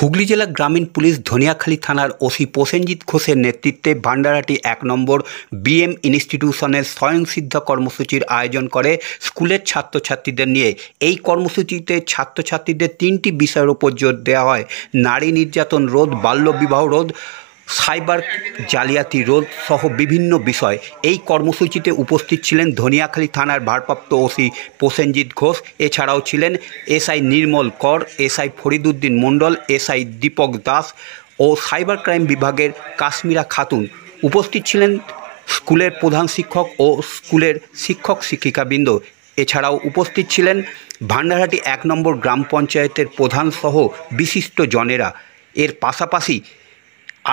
হুগলি জেলা গ্রামীণ পুলিশ ধনিয়াখালী থানার ওসি প্রসেনজিৎ ঘোষের নেতৃত্বে ভান্ডারহাটি ১ নম্বর বিএম ইনস্টিটিউশনের স্বয়ংসিদ্ধা কর্মসূচির আয়োজন করে স্কুলের ছাত্রছাত্রীদের নিয়ে। এই কর্মসূচিতে ছাত্রছাত্রীদের ৩টি বিষয়ের উপর জোর দেওয়া হয়: নারী নির্যাতন রোধ, বাল্যবিবাহ রোধ, সাইবার জালিয়াতি রোধ সহ বিভিন্ন বিষয়। এই কর্মসূচিতে উপস্থিত ছিলেন ধনিয়াখালী থানার ভারপ্রাপ্ত ওসি প্রসেনজিৎ ঘোষ, এছাড়াও ছিলেন এসআই নির্মল কর, এসআই ফরিদউদ্দিন মণ্ডল, এসআই দীপক দাস ও সাইবার ক্রাইম বিভাগের কাশ্মীরা খাতুন। উপস্থিত ছিলেন স্কুলের প্রধান শিক্ষক ও স্কুলের শিক্ষক শিক্ষিকাবৃন্দ। এছাড়াও উপস্থিত ছিলেন ভান্ডারহাটি ১ নম্বর গ্রাম পঞ্চায়েতের প্রধান সহ বিশিষ্ট জনেরা। এর পাশাপাশি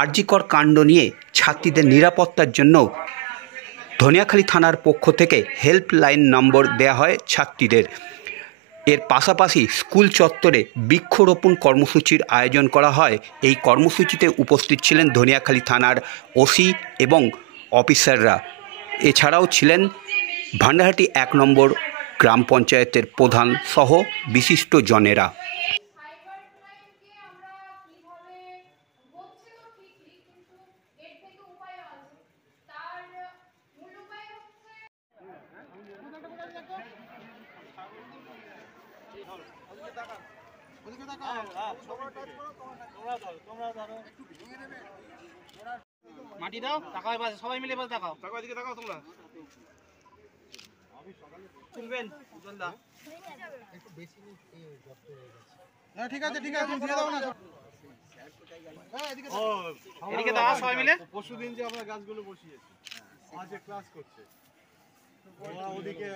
আরজিকর কাণ্ড নিয়ে ছাত্রীদের নিরাপত্তার জন্য ধনিয়াখালী থানার পক্ষ থেকে হেল্পলাইন নম্বর দেওয়া হয় ছাত্রীদের। এর পাশাপাশি স্কুল চত্বরে বৃক্ষরোপণ কর্মসূচির আয়োজন করা হয়। এই কর্মসূচিতে উপস্থিত ছিলেন ধনিয়াখালী থানার ওসি এবং অফিসাররা। এছাড়াও ছিলেন ভান্ডারহাটি ১ নম্বর গ্রাম পঞ্চায়েতের প্রধান সহ বিশিষ্ট জনেরা। মাটি দাও, টাকা এবার সবাই মিলে এবার দেখাও, টাকা এদিকে দেখাও। তোমরা শুনবেন উজ্জ্বলদা একটু বেশি যত্ন হয়ে গেছে। না ঠিক আছে ঠিক আছে, তুমি দিয়ে দাও না। হ্যাঁ এদিকে দাও, এদিকে দাও সবাই মিলে। পরশুদিন যে আমরা গাছগুলো বসিয়েছি, আজ ক্লাস করছে ওরা ওদিকে